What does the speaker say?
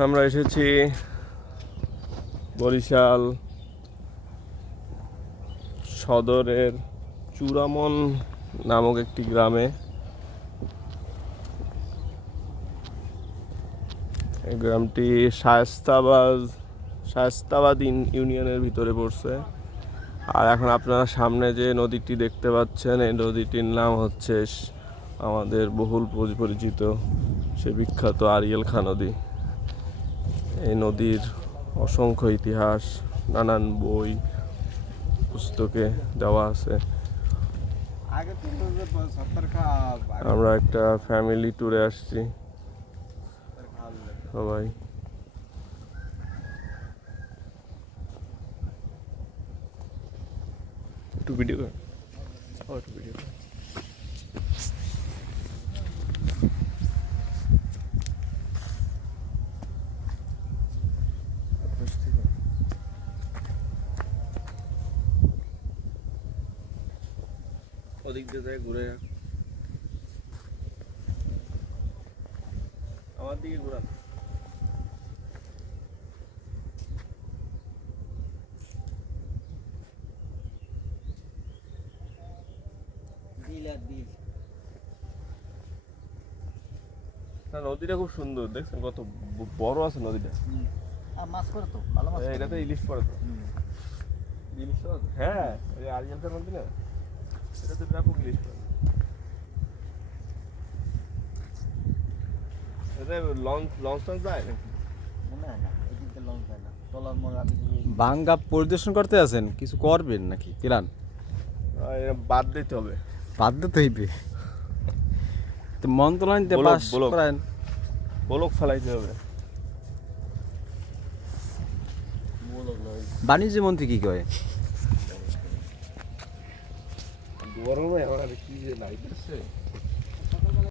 আমরা এসেছি বরিশাল সদরের চূড়ামন নামক একটি গ্রামে। এই গ্রামটি শায়েস্তাবাদ ইউনিয়নের ভিতরে পড়ছে। আর এখন আপনারা সামনে যে নদীটি দেখতে পাচ্ছেন, এই নদীটির নাম হচ্ছে আমাদের বহুল পরিচিত সে বিখ্যাত আড়িয়াল খাঁ নদী। এই নদীর অসংখ্য ইতিহাস নানান বই পুস্তকে দেওয়া আছে। আমরা একটা ফ্যামিলি ট্যুরে আসছি সবাই। একটু ভিডিও কর, একটু ভিডিও কর। ওদিক দিয়ে যায় ঘুরে, আমার দিকে ঘুরান। নদীটা খুব সুন্দর, দেখছেন কত বড় আছে নদীটা। মাছ করে তো ভালো মাছ। এটাতে ইলিশ পড়ে তো। ইলিশ তো হ্যাঁ, এই আড়িয়াল খাঁ নদী না, এটাতে ব্যাপক ইলিশ পড়ে। লঞ্চ যায় নাকি? মনে হয় না, এদিকে লঞ্চ যায় না। টলার মোড়া ভাঙ্গা পরিদর্শন করতে আছেন, কিছু করবেন নাকি প্ল্যান? বাদ দিতে হবে, বাদ দিতে হইবে তো মন্ত্রণালয় পাস করেন, বলক ফেলাইতে হবে। বাণিজ্য মন্ত্রী কি কয়? গরমে আমার কি যে লাইট আছে।